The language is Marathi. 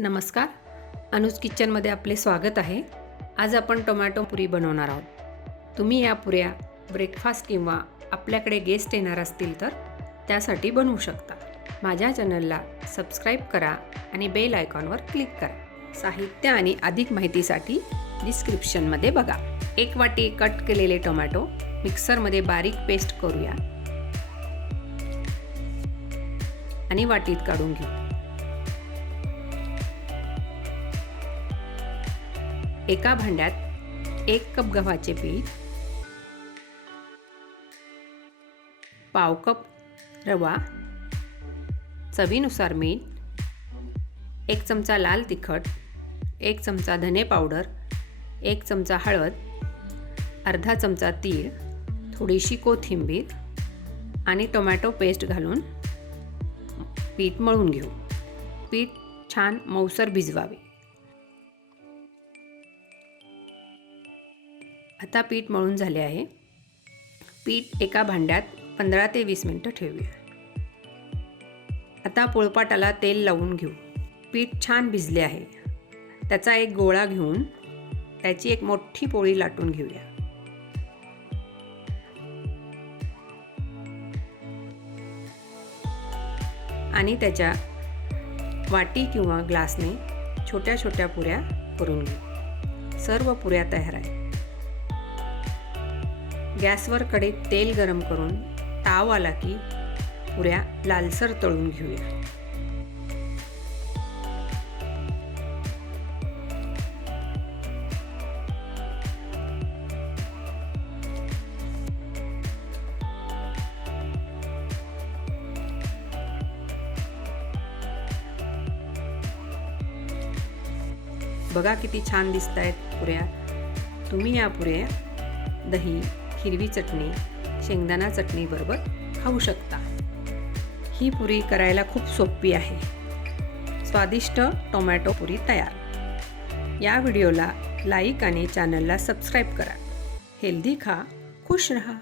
नमस्कार. अनुज किचनमध्ये आपले स्वागत आहे. आज आपण टोमॅटो पुरी बनवणार आहोत. तुम्ही या पुऱ्या ब्रेकफास्ट किंवा आपल्याकडे गेस्ट येणार असतील तर त्यासाठी बनवू शकता. माझ्या चॅनलला सबस्क्राईब करा आणि बेल आयकॉनवर क्लिक करा. साहित्य आणि अधिक माहितीसाठी डिस्क्रिप्शनमध्ये बघा. एक वाटी कट केलेले टोमॅटो मिक्सरमध्ये बारीक पेस्ट करूया. आणि वाटीत काढून घेऊ. एका भांड्यात एक कप गव्हाचे पीठ पाव कप रवा चवीनुसार मीठ एक चमचा लाल तिखट एक चमचा धने पावडर एक चमचा हळद अर्धा चमचा तीळ थोडीशी कोथिंबीर आणि टोमॅटो पेस्ट घालून पीठ मळून घेऊ. पीठ छान मऊसर भिजवावे. आता पीठ मळून झाले आहे. पीठ एका भांड्यात पंधरा ते वीस मिनटं ठेवूया. आता पोळपाटाला तेल लावून घेऊ. पीठ छान भिजले आहे. त्याचा एक गोळा घेऊन त्याची एक मोठी पोळी लाटून घेऊया. आणि त्याच्या वाटी किंवा ग्लासने छोट्या छोट्या पुऱ्या करून घेऊ. सर्व पुऱ्या तयार आहेत. गॅसवर कढईत तेल गरम करून ताव आला की पुऱ्या लालसर तळून घेऊया. बघा किती छान दिसत आहेत पुऱ्या. तुम्ही या पुऱ्या. दही हिरवी चटणी शेंगदाणा चटणीबरोबर खाऊ शकता. ही पुरी करायला खूप सोपी आहे. स्वादिष्ट टोमॅटो पुरी तयार. या व्हिडिओला लाईक आणि चॅनलला सबस्क्राईब करा. हेल्दी खा खुश रहा.